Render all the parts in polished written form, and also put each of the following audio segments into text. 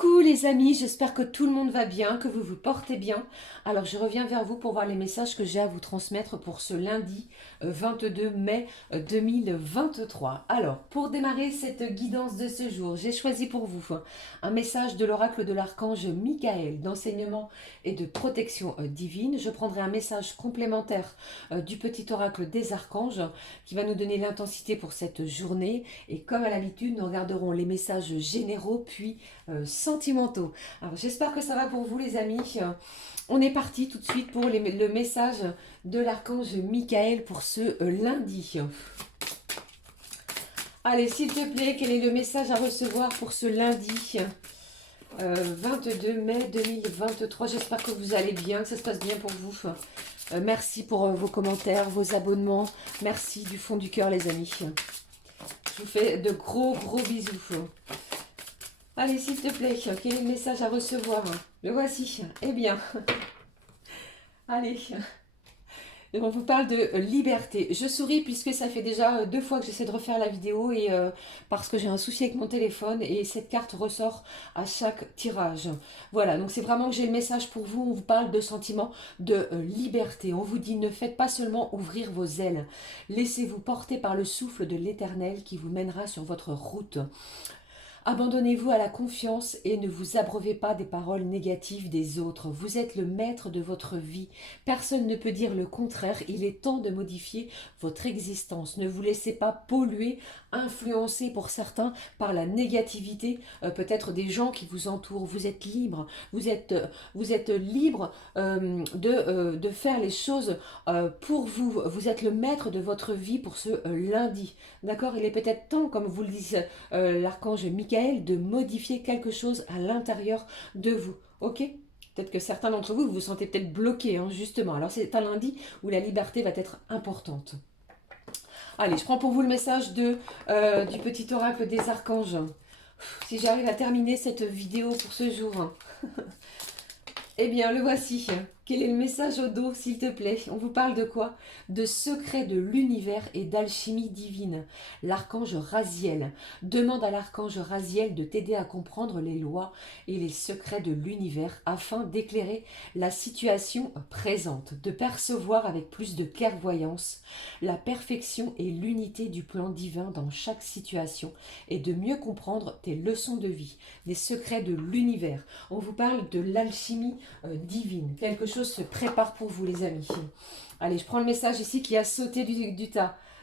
Coucou les amis, j'espère que tout le monde va bien, que vous vous portez bien. Alors je reviens vers vous pour voir les messages que j'ai à vous transmettre pour ce lundi 22 mai 2023. Alors pour démarrer cette guidance de ce jour, j'ai choisi pour vous un message de l'oracle de l'archange Michael d'enseignement et de protection divine. Je prendrai un message complémentaire du petit oracle des archanges qui va nous donner l'intensité pour cette journée. Et comme à l'habitude, nous regarderons les messages généraux puis sentimentaux. Alors j'espère que ça va pour vous les amis. On est parti tout de suite pour le message de l'archange Michael pour ce lundi. Allez, s'il te plaît, quel est le message à recevoir pour ce lundi 22 mai 2023. J'espère que vous allez bien, que ça se passe bien pour vous. Merci pour vos commentaires, vos abonnements. Merci du fond du cœur les amis. Je vous fais de gros bisous. Allez, s'il te plaît, quel est le message à recevoir? Le voici. Eh bien, allez. On vous parle de liberté. Je souris puisque ça fait déjà 2 fois que j'essaie de refaire la vidéo et parce que j'ai un souci avec mon téléphone et cette carte ressort à chaque tirage. Voilà, donc c'est vraiment que j'ai le message pour vous. On vous parle de sentiment de liberté. On vous dit ne faites pas seulement ouvrir vos ailes. Laissez-vous porter par le souffle de l'Éternel qui vous mènera sur votre route. Abandonnez-vous à la confiance et ne vous abreuvez pas des paroles négatives des autres. Vous êtes le maître de votre vie. Personne ne peut dire le contraire. Il est temps de modifier votre existence. Ne vous laissez pas polluer, influencer pour certains par la négativité, peut-être des gens qui vous entourent. Vous êtes libre. Vous êtes libre de faire les choses pour vous. Vous êtes le maître de votre vie pour ce lundi. D'accord? Il est peut-être temps, comme vous le dit l'archange Michael, de modifier quelque chose à l'intérieur de vous. Ok? Peut-être que certains d'entre vous, vous vous sentez peut-être bloqués, hein, justement. Alors c'est un lundi où la liberté va être importante. Allez, je prends pour vous le message du petit oracle des archanges. Si j'arrive à terminer cette vidéo pour ce jour. Eh bien, le voici. Quel est le message au dos, s'il te plaît? On vous parle de quoi? De secrets de l'univers et d'alchimie divine. L'archange Raziel demande à l'archange Raziel de t'aider à comprendre les lois et les secrets de l'univers afin d'éclairer la situation présente, de percevoir avec plus de clairvoyance la perfection et l'unité du plan divin dans chaque situation et de mieux comprendre tes leçons de vie, des secrets de l'univers. On vous parle de l'alchimie divine. Quelque chose se prépare pour vous les amis. Allez, je prends le message ici qui a sauté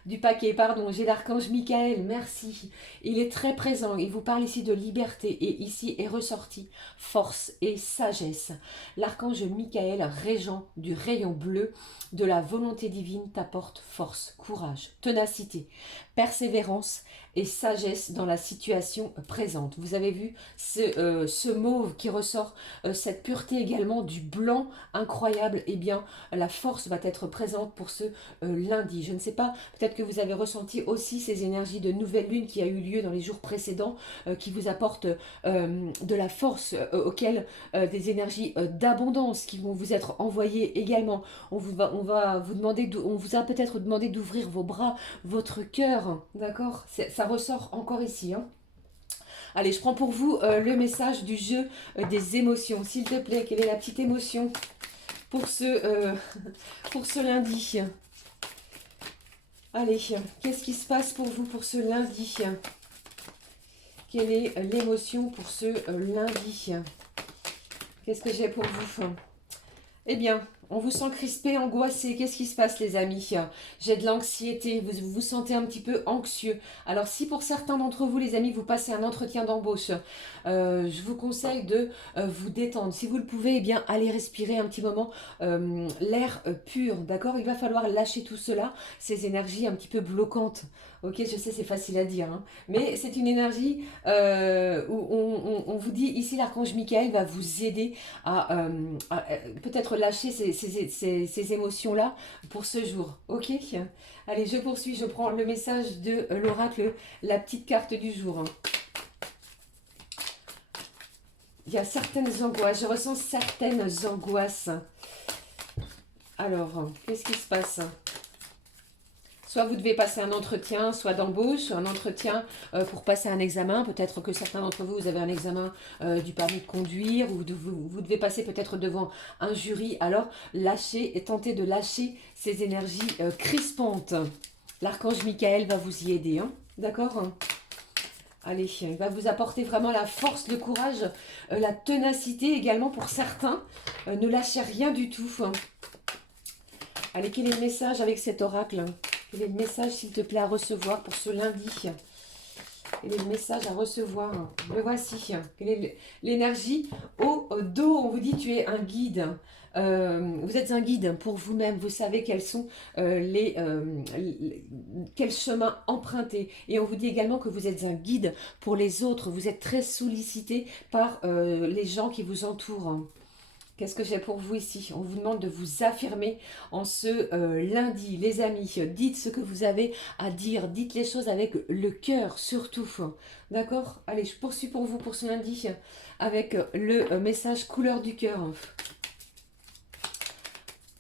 du paquet, pardon. J'ai l'archange Michael, merci. Il est très présent, il vous parle ici de liberté et ici est ressorti force et sagesse. L'archange Michael, régent du rayon bleu de la volonté divine, t'apporte force, courage, ténacité, persévérance et sagesse dans la situation présente. Vous avez vu ce mauve qui ressort, cette pureté également du blanc incroyable. Eh bien, la force va être présente pour ce lundi. Je ne sais pas, peut-être que vous avez ressenti aussi ces énergies de nouvelle lune qui a eu lieu dans les jours précédents, qui vous apportent de la force, auquel des énergies d'abondance qui vont vous être envoyées également. On vous a peut-être demandé d'ouvrir vos bras, votre cœur, d'accord? Ça ressort encore ici, hein. Allez, je prends pour vous le message du jeu des émotions. S'il te plaît, quelle est la petite émotion pour pour ce lundi? Allez, qu'est-ce qui se passe pour vous pour ce lundi? Quelle est l'émotion pour ce lundi? Qu'est-ce que j'ai pour vous? Eh bien, on vous sent crispé, angoissé. Qu'est-ce qui se passe, les amis? J'ai de l'anxiété. Vous vous sentez un petit peu anxieux. Alors, si pour certains d'entre vous, les amis, vous passez un entretien d'embauche, je vous conseille de vous détendre. Si vous le pouvez, eh bien, allez respirer un petit moment l'air pur. D'accord? Il va falloir lâcher tout cela, ces énergies un petit peu bloquantes. Ok, je sais, c'est facile à dire, hein, mais c'est une énergie où on vous dit ici, l'archange Michael va vous aider à peut-être lâcher ces émotions-là pour ce jour. Ok? Allez, je poursuis, je prends le message de l'oracle, la petite carte du jour. Il y a certaines angoisses, je ressens certaines angoisses. Alors, qu'est-ce qui se passe? Soit vous devez passer un entretien, soit d'embauche, un entretien pour passer un examen. Peut-être que certains d'entre vous, vous avez un examen du permis de conduire, ou vous devez passer peut-être devant un jury. Alors, lâchez et tentez de lâcher ces énergies crispantes. L'archange Michael va vous y aider, hein, d'accord? Allez, il va vous apporter vraiment la force, le courage, la ténacité également pour certains. Ne lâchez rien du tout. Allez, quel est le message avec cet oracle? Quel est le message, s'il te plaît, à recevoir pour ce lundi? Quel est le message à recevoir? Le voici. Quelle est l'énergie au dos? On vous dit, tu es un guide. Vous êtes un guide pour vous-même. Vous savez quels sont quel chemin emprunter. Et on vous dit également que vous êtes un guide pour les autres. Vous êtes très sollicité par les gens qui vous entourent. Qu'est-ce que j'ai pour vous ici? On vous demande de vous affirmer en ce lundi. Les amis, dites ce que vous avez à dire. Dites les choses avec le cœur, surtout. D'accord? Allez, je poursuis pour vous pour ce lundi avec le message couleur du cœur.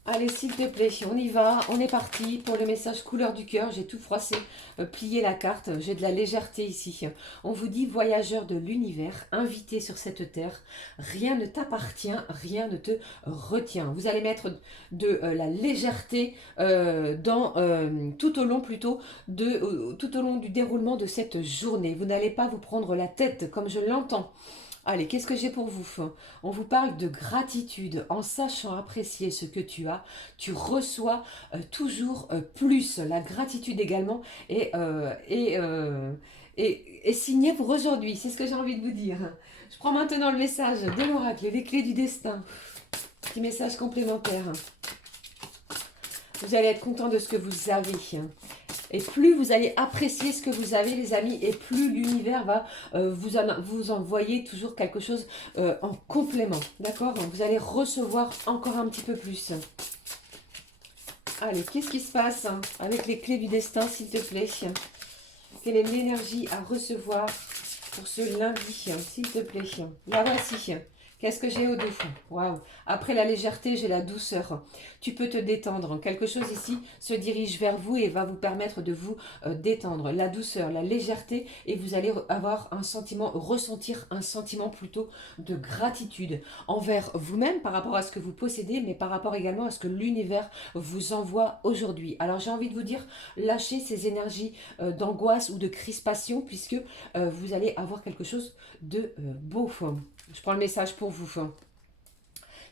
Allez, s'il te plaît, on y va, on est parti pour le message couleur du cœur. J'ai tout froissé, plié la carte, j'ai de la légèreté ici. On vous dit, voyageur de l'univers, invité sur cette terre, rien ne t'appartient, rien ne te retient. Vous allez mettre de la légèreté tout au long tout au long du déroulement de cette journée. Vous n'allez pas vous prendre la tête comme je l'entends. Allez, qu'est-ce que j'ai pour vous? On vous parle de gratitude. En sachant apprécier ce que tu as, tu reçois toujours plus. La gratitude également est signée pour aujourd'hui. C'est ce que j'ai envie de vous dire. Je prends maintenant le message de l'oracle, les clés du destin. Petit message complémentaire. Vous allez être content de ce que vous avez. Et plus vous allez apprécier ce que vous avez, les amis, et plus l'univers va vous envoyer toujours quelque chose en complément. D'accord? Vous allez recevoir encore un petit peu plus. Allez, qu'est-ce qui se passe avec les clés du destin, s'il te plaît? Quelle est l'énergie à recevoir pour ce lundi, s'il te plaît? La voici. Qu'est-ce que j'ai au dos? Waouh! Après la légèreté, j'ai la douceur. Tu peux te détendre. Quelque chose ici se dirige vers vous et va vous permettre de vous détendre. La douceur, la légèreté, et vous allez avoir un sentiment, ressentir un sentiment plutôt de gratitude envers vous-même par rapport à ce que vous possédez, mais par rapport également à ce que l'univers vous envoie aujourd'hui. Alors j'ai envie de vous dire, lâchez ces énergies d'angoisse ou de crispation, puisque vous allez avoir quelque chose de beau. Je prends le message pour vous.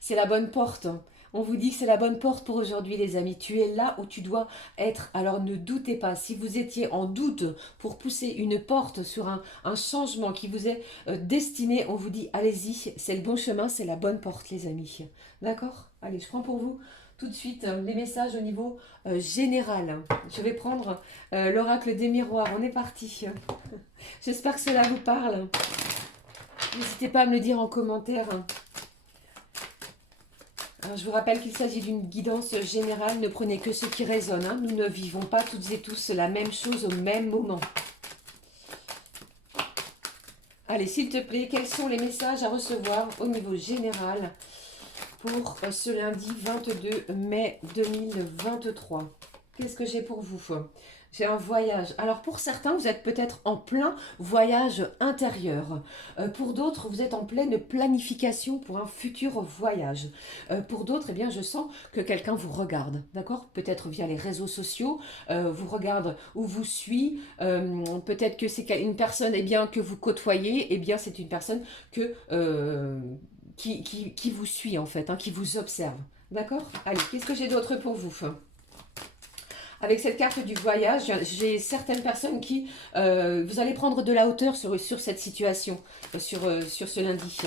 C'est la bonne porte. On vous dit que c'est la bonne porte pour aujourd'hui, les amis. Tu es là où tu dois être. Alors ne doutez pas. Si vous étiez en doute pour pousser une porte sur un changement qui vous est destiné, on vous dit allez-y. C'est le bon chemin, c'est la bonne porte, les amis. D'accord? Allez, je prends pour vous tout de suite les messages au niveau général. Je vais prendre l'oracle des miroirs. On est parti. J'espère que cela vous parle. N'hésitez pas à me le dire en commentaire. Alors, je vous rappelle qu'il s'agit d'une guidance générale. Ne prenez que ce qui résonne. Hein. Nous ne vivons pas toutes et tous la même chose au même moment. Allez, s'il te plaît, quels sont les messages à recevoir au niveau général pour ce lundi 22 mai 2023? Qu'est-ce que j'ai pour vous? J'ai un voyage. Alors pour certains, vous êtes peut-être en plein voyage intérieur. Pour d'autres, vous êtes en pleine planification pour un futur voyage. Pour d'autres, eh bien, je sens que quelqu'un vous regarde, d'accord? Peut-être via les réseaux sociaux, vous regarde ou vous suit. Peut-être que c'est une personne eh bien, que vous côtoyez. Eh bien, c'est une personne qui vous suit en fait, hein, qui vous observe. D'accord? Allez, qu'est-ce que j'ai d'autre pour vous? Avec cette carte du voyage, j'ai certaines personnes qui... vous allez prendre de la hauteur sur cette situation, sur ce lundi.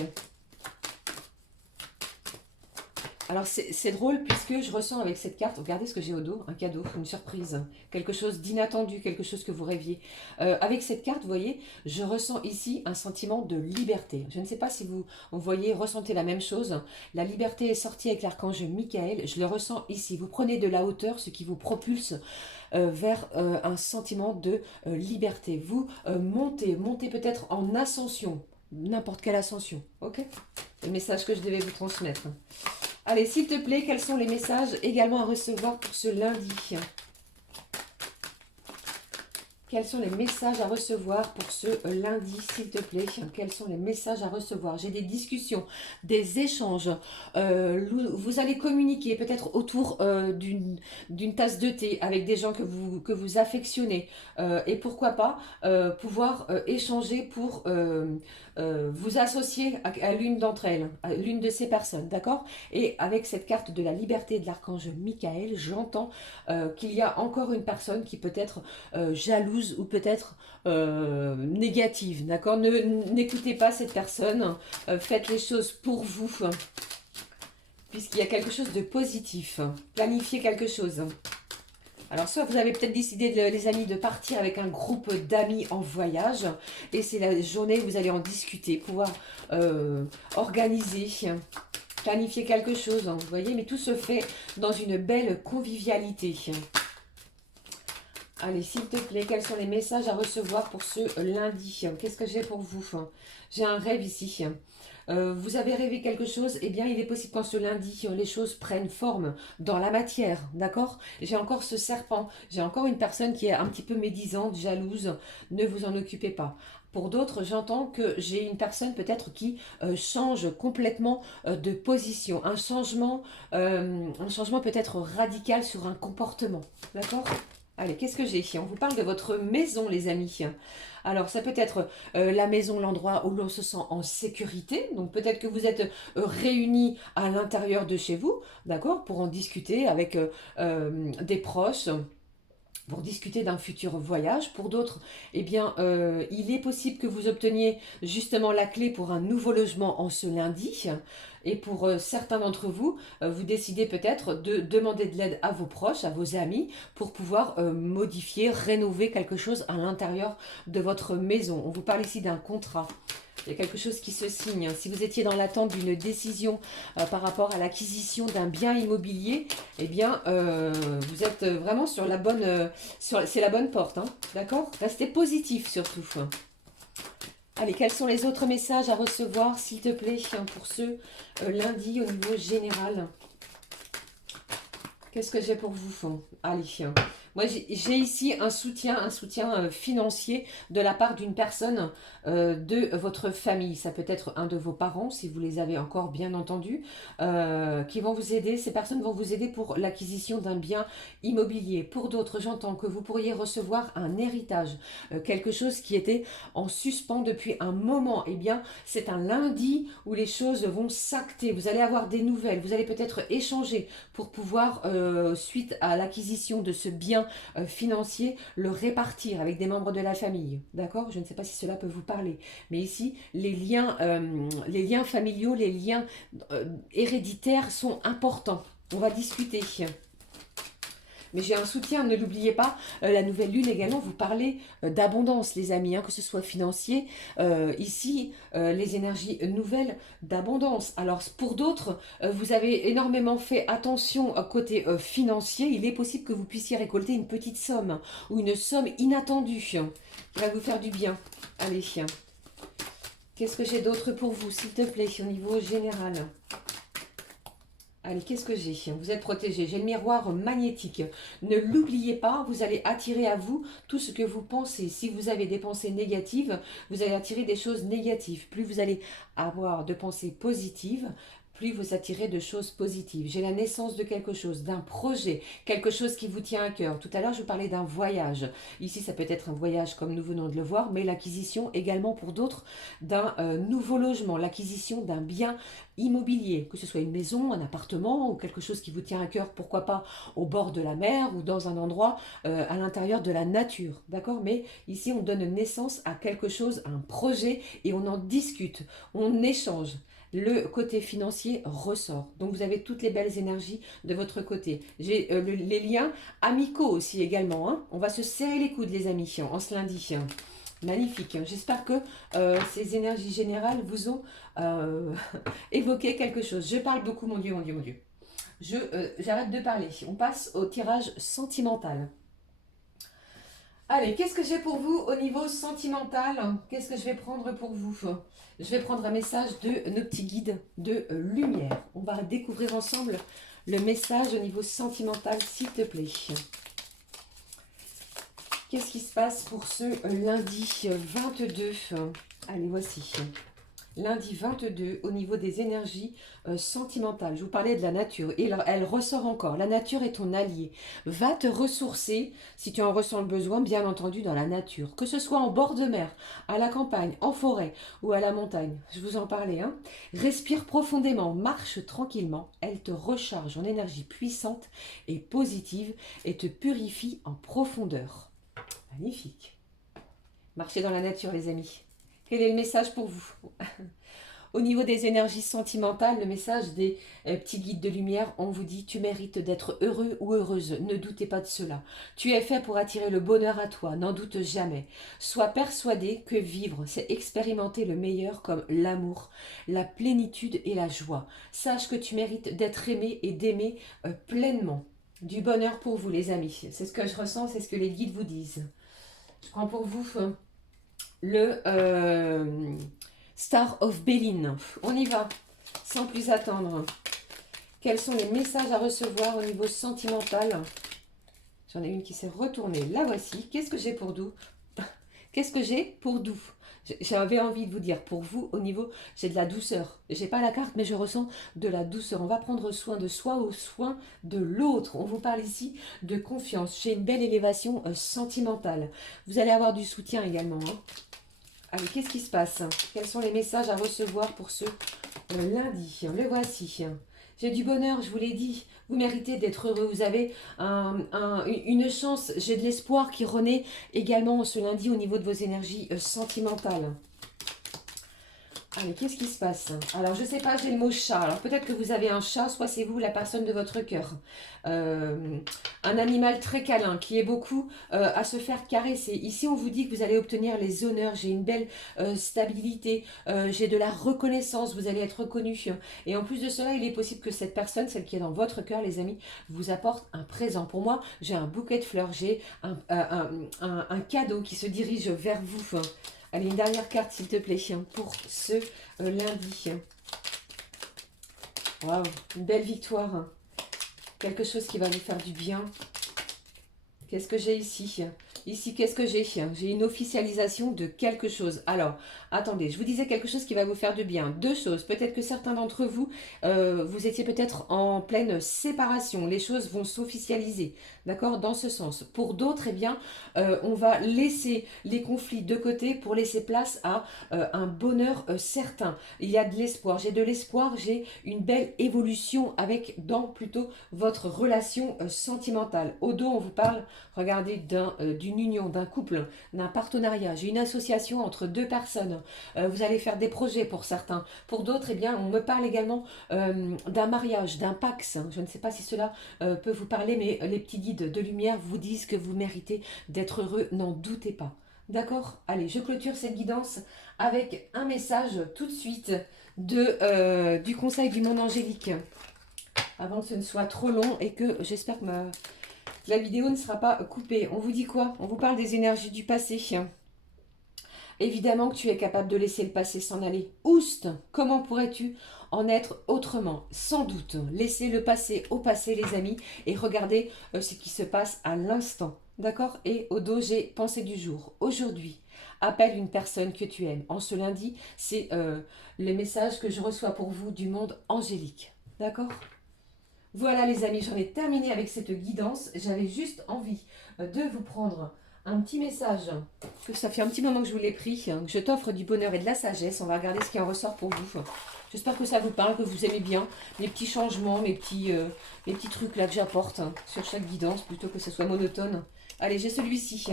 Alors c'est drôle puisque je ressens avec cette carte, regardez ce que j'ai au dos, un cadeau, une surprise, quelque chose d'inattendu, quelque chose que vous rêviez. Avec cette carte, vous voyez, je ressens ici un sentiment de liberté. Je ne sais pas si vous voyez, ressentez la même chose. La liberté est sortie avec l'archange Michael, je le ressens ici. Vous prenez de la hauteur, ce qui vous propulse vers un sentiment de liberté. Vous montez peut-être en ascension, n'importe quelle ascension, ok? Le message que je devais vous transmettre. Allez, s'il te plaît, quels sont les messages également à recevoir pour ce lundi? Quels sont les messages à recevoir pour ce lundi, s'il te plaît? Quels sont les messages à recevoir? J'ai des discussions, des échanges. Vous allez communiquer peut-être autour d'une tasse de thé avec des gens que vous affectionnez. Et pourquoi pas pouvoir échanger pour vous associer à l'une d'entre elles, à l'une de ces personnes, d'accord? Et avec cette carte de la liberté de l'archange Michael, j'entends qu'il y a encore une personne qui peut être jalouse ou peut-être négative, d'accord? N'écoutez pas cette personne, faites les choses pour vous, puisqu'il y a quelque chose de positif. Planifiez quelque chose. Alors, soit vous avez peut-être décidé, les amis, de partir avec un groupe d'amis en voyage, et c'est la journée où vous allez en discuter, pouvoir organiser, planifier quelque chose, vous voyez, mais tout se fait dans une belle convivialité. Allez, s'il te plaît, quels sont les messages à recevoir pour ce lundi? Qu'est-ce que j'ai pour vous? J'ai un rêve ici. Vous avez rêvé quelque chose? Eh bien, il est possible qu'en ce lundi, les choses prennent forme dans la matière, d'accord? J'ai encore ce serpent, j'ai encore une personne qui est un petit peu médisante, jalouse. Ne vous en occupez pas. Pour d'autres, j'entends que j'ai une personne peut-être qui change complètement de position. Un changement peut-être radical sur un comportement, d'accord? Allez, qu'est-ce que j'ai? On vous parle de votre maison, les amis. Alors, ça peut être la maison, l'endroit où l'on se sent en sécurité. Donc, peut-être que vous êtes réunis à l'intérieur de chez vous, d'accord, pour en discuter avec des proches, pour discuter d'un futur voyage. Pour d'autres, eh bien, il est possible que vous obteniez justement la clé pour un nouveau logement en ce lundi. Et pour certains d'entre vous, vous décidez peut-être de demander de l'aide à vos proches, à vos amis, pour pouvoir modifier, rénover quelque chose à l'intérieur de votre maison. On vous parle ici d'un contrat. Il y a quelque chose qui se signe. Si vous étiez dans l'attente d'une décision par rapport à l'acquisition d'un bien immobilier, eh bien, vous êtes vraiment sur la bonne, c'est la bonne porte, hein, d'accord? Restez positif surtout. Allez, quels sont les autres messages à recevoir, s'il te plaît, pour ce lundi au niveau général? Qu'est-ce que j'ai pour vous? Allez, moi j'ai ici un soutien financier de la part d'une personne de votre famille. Ça peut être un de vos parents, si vous les avez encore bien entendu, qui vont vous aider. Ces personnes vont vous aider pour l'acquisition d'un bien immobilier. Pour d'autres, j'entends que vous pourriez recevoir un héritage, quelque chose qui était en suspens depuis un moment. Eh bien, c'est un lundi où les choses vont s'acter. Vous allez avoir des nouvelles, vous allez peut-être échanger pour pouvoir, suite à l'acquisition de ce bien financier, le répartir avec des membres de la famille. D'accord? Je ne sais pas si cela peut vous parler. Mais ici, les liens familiaux, les liens héréditaires sont importants. On va discuter. Mais j'ai un soutien, ne l'oubliez pas, la nouvelle lune également, vous parlez d'abondance, les amis, hein, que ce soit financier. Ici, les énergies nouvelles d'abondance. Alors, pour d'autres, vous avez énormément fait attention au côté financier. Il est possible que vous puissiez récolter une petite somme ou une somme inattendue qui va vous faire du bien. Allez, qu'est-ce que j'ai d'autre pour vous, s'il te plaît, au niveau général? Allez, qu'est-ce que j'ai? Vous êtes protégé. J'ai le miroir magnétique. Ne l'oubliez pas, vous allez attirer à vous tout ce que vous pensez. Si vous avez des pensées négatives, vous allez attirer des choses négatives. Plus vous allez avoir de pensées positives, plus vous attirez de choses positives. J'ai la naissance de quelque chose, d'un projet, quelque chose qui vous tient à cœur. Tout à l'heure, je vous parlais d'un voyage. Ici, ça peut être un voyage comme nous venons de le voir, mais l'acquisition également pour d'autres d'un nouveau logement, l'acquisition d'un bien immobilier, que ce soit une maison, un appartement ou quelque chose qui vous tient à cœur, pourquoi pas au bord de la mer ou dans un endroit à l'intérieur de la nature, d'accord? Mais ici, on donne naissance à quelque chose, à un projet et on en discute, on échange. Le côté financier ressort. Donc vous avez toutes les belles énergies de votre côté. J'ai les liens amicaux aussi également, hein. On va se serrer les coudes, les amis, en ce lundi. Magnifique. J'espère que ces énergies générales vous ont évoqué quelque chose. Je parle beaucoup, mon Dieu, mon Dieu, mon Dieu. J'arrête de parler. On passe au tirage sentimental. Allez, qu'est-ce que j'ai pour vous au niveau sentimental? Qu'est-ce que je vais prendre pour vous? Je vais prendre un message de nos petits guides de lumière. On va découvrir ensemble le message au niveau sentimental, s'il te plaît. Qu'est-ce qui se passe pour ce lundi 22? Allez, voici. Lundi 22, au niveau des énergies sentimentales. Je vous parlais de la nature. Et elle ressort encore. La nature est ton allié. Va te ressourcer, si tu en ressens le besoin, bien entendu, dans la nature. Que ce soit en bord de mer, à la campagne, en forêt ou à la montagne. Je vous en parlais. Hein. Respire profondément, marche tranquillement. Elle te recharge en énergie puissante et positive et te purifie en profondeur. Magnifique. Marchez dans la nature, les amis. Quel est le message pour vous? Au niveau des énergies sentimentales, le message des petits guides de lumière, on vous dit tu mérites d'être heureux ou heureuse. Ne doutez pas de cela. Tu es fait pour attirer le bonheur à toi, n'en doute jamais. Sois persuadé que vivre, c'est expérimenter le meilleur comme l'amour, la plénitude et la joie. Sache que tu mérites d'être aimé et d'aimer pleinement. Du bonheur pour vous, les amis. C'est ce que je ressens, c'est ce que les guides vous disent. Je prends pour vous le Star of Béline. On y va, sans plus attendre. Quels sont les messages à recevoir au niveau sentimental? J'en ai une qui s'est retournée. La voici. Qu'est-ce que j'ai pour doux? Qu'est-ce que j'ai pour doux? J'avais envie de vous dire, pour vous, au niveau, j'ai de la douceur. J'ai pas la carte, mais je ressens de la douceur. On va prendre soin de soi au soin de l'autre. On vous parle ici de confiance. J'ai une belle élévation sentimentale. Vous allez avoir du soutien également. Hein. Allez, qu'est-ce qui se passe? Quels sont les messages à recevoir pour ce lundi? Le voici. J'ai du bonheur, je vous l'ai dit. Vous méritez d'être heureux. Vous avez une chance. J'ai de l'espoir qui renaît également ce lundi au niveau de vos énergies sentimentales. Allez, qu'est-ce qui se passe? Alors, je ne sais pas, j'ai le mot chat. Alors, peut-être que vous avez un chat, soit c'est vous la personne de votre cœur. Un animal très câlin, qui est beaucoup à se faire caresser. Ici, on vous dit que vous allez obtenir les honneurs. J'ai une belle stabilité. J'ai de la reconnaissance. Vous allez être reconnu. Et en plus de cela, il est possible que cette personne, celle qui est dans votre cœur, les amis, vous apporte un présent. Pour moi, j'ai un bouquet de fleurs. J'ai un cadeau qui se dirige vers vous. Allez, une dernière carte, s'il te plaît, pour ce lundi. Waouh, une belle victoire. Quelque chose qui va vous faire du bien. Qu'est-ce que j'ai ici? Ici, qu'est-ce que j'ai? J'ai une officialisation de quelque chose. Alors, attendez, je vous disais quelque chose qui va vous faire du bien. Deux choses. Peut-être que certains d'entre vous, vous étiez peut-être en pleine séparation. Les choses vont s'officialiser. D'accord? Dans ce sens. Pour d'autres, eh bien, on va laisser les conflits de côté pour laisser place à un bonheur certain. Il y a de l'espoir. J'ai de l'espoir. J'ai une belle évolution avec, dans plutôt votre relation sentimentale. Au dos, on vous parle, regardez, d'une union, d'un couple, d'un partenariat. J'ai une association entre deux personnes. Vous allez faire des projets pour certains. Pour d'autres, eh bien, on me parle également d'un mariage, d'un pax. Je ne sais pas si cela peut vous parler, mais les petits guides de lumière vous disent que vous méritez d'être heureux. N'en doutez pas. D'accord? Allez, je clôture cette guidance avec un message tout de suite du Conseil du monde angélique. Avant que ce ne soit trop long et que j'espère que la vidéo ne sera pas coupée. On vous dit quoi? On vous parle des énergies du passé. Évidemment que tu es capable de laisser le passé s'en aller. Oust! Comment pourrais-tu en être autrement? Sans doute. Laissez le passé au passé, les amis, et regardez ce qui se passe à l'instant. D'accord? Et au dos, j'ai pensée du jour. Aujourd'hui, appelle une personne que tu aimes. En ce lundi, c'est le message que je reçois pour vous du monde angélique. D'accord? Voilà les amis, j'en ai terminé avec cette guidance. J'avais juste envie de vous prendre un petit message. Ça fait un petit moment que je vous l'ai pris. Que je t'offre du bonheur et de la sagesse. On va regarder ce qui en ressort pour vous. J'espère que ça vous parle, que vous aimez bien mes petits changements, mes petits trucs là que j'apporte sur chaque guidance, plutôt que ce soit monotone. Allez, j'ai celui-ci.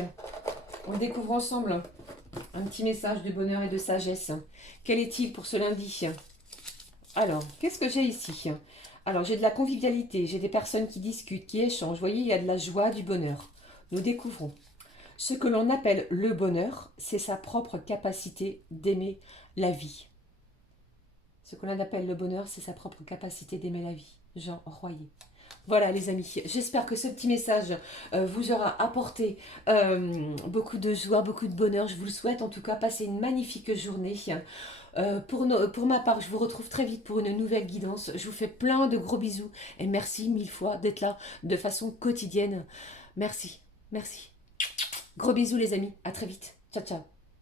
On découvre ensemble un petit message de bonheur et de sagesse. Quel est-il pour ce lundi? Alors, qu'est-ce que j'ai ici? Alors, j'ai de la convivialité, j'ai des personnes qui discutent, qui échangent. Vous voyez, il y a de la joie, du bonheur. Nous découvrons. Ce que l'on appelle le bonheur, c'est sa propre capacité d'aimer la vie. Ce que l'on appelle le bonheur, c'est sa propre capacité d'aimer la vie. Jean Royer. Voilà les amis, j'espère que ce petit message vous aura apporté beaucoup de joie, beaucoup de bonheur. Je vous le souhaite en tout cas, passez une magnifique journée. Pour ma part, je vous retrouve très vite pour une nouvelle guidance. Je vous fais plein de gros bisous et merci mille fois d'être là de façon quotidienne. Merci, merci. Gros bisous les amis, à très vite. Ciao, ciao.